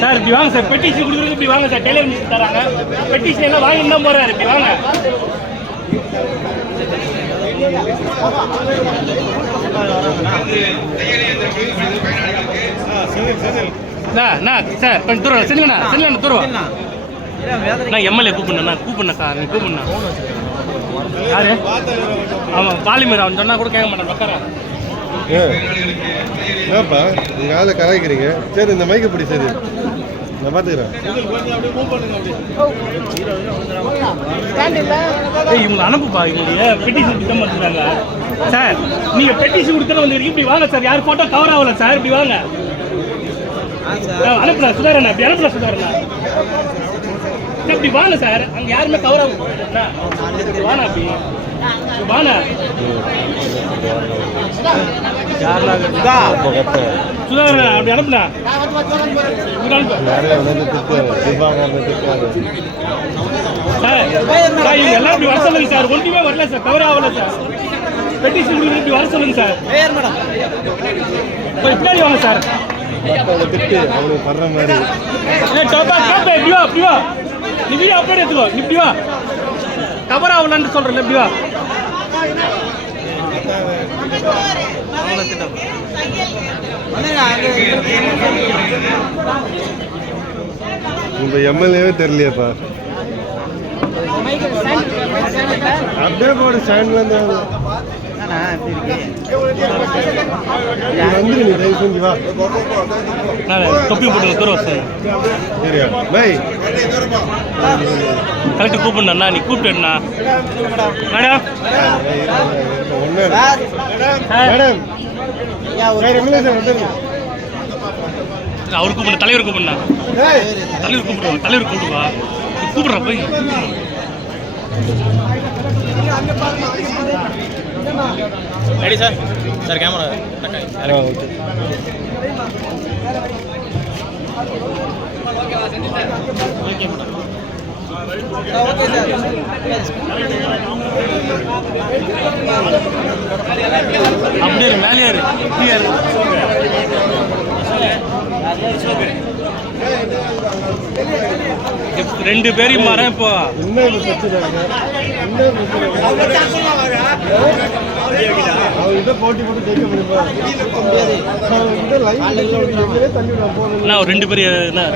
Sir இப்படி வாங்க sir, petition கொடுக்குறது இப்படி வாங்க சார், டெய்லர் மிஷின் தராங்க, பெட்டிஷன் எல்லாம் வாங்கி தான் போறாரு, இப்படி வாங்க. சார் கொஞ்சம் தூரம் செல்லுங்கண்ணா, செல்லுங்கண்ணா தூரம். நான் எம்எல்ஏ கூப்பிடுண்ணா சார், நீ கூப்பிடுண்ணா. யாரு? ஆமாம் பாலிமர், அவன் சொன்னா கூட கேட்க மாட்டான் பக்கரா. என்னப்பா நீங்கள் ஆளை கலாய்க்கிறீங்க? சரி இந்த மைக்கை பிடி, சரி நான் பார்த்துக்கிறேன். இவங்க அனுப்புப்பா, இவங்க பெட்டிஷன் திட்டம் பண்ணுறாங்க சார். நீங்கள் பெட்டிஷன் கொடுத்தா வந்து இப்படி வாங்க சார், யார் ஃபோட்டோ கவர் ஆகல சார், இப்படி வாங்க. அனுப்புறேன் சுதாரணா, இப்படி அனுப்புறேன் சுதாரணா, இப்படி வாங்க சார். அங்கே யாருமே கவர் ஆகும் வாங்க, அப்படி வாங்க சுதாரணா, அப்படி அனுப்புனா சார். எல்லாம் இப்படி வர சொல்லுங்க சார், ஒன்றுமே வரல சார், கவர் ஆகல சார். பெட்டிஷன் கொடுக்குறது இப்படி வர சொல்லுங்க சார். பின்னாடி வாங்க சார். நீ வீடியோ அப்லோட் எடுத்துக்கோ, இப்படி வா. கவர் ஆகலான்னு சொல்றேன், இப்படி வா. உங்க எம்எல்ஏவே தெரியலையாப்பா? அப்படியே போடு ஸ்டாண்ட்ல இருந்து தொப்பி போட்டு தூரம் சரியா பை கரெக்டாக கூப்பிடுண்ணா, நீ கூப்பிட்டுண்ணா. மேடம் மேடம் அவர் கூப்பிடு, தலைவர் கூப்பிடுண்ணா, தலைவர் கூப்பிடுவா, தலைவர் கூப்பிடுவா, கூப்பிடுறா போய். Ready sir, sir camera okay. அப்படியே மேலே ரெண்டு பேரையும் மாறேன் இப்போ. போட்டி போட்டு ஜெயிக்க முடியுமா? ரெண்டு பேரும்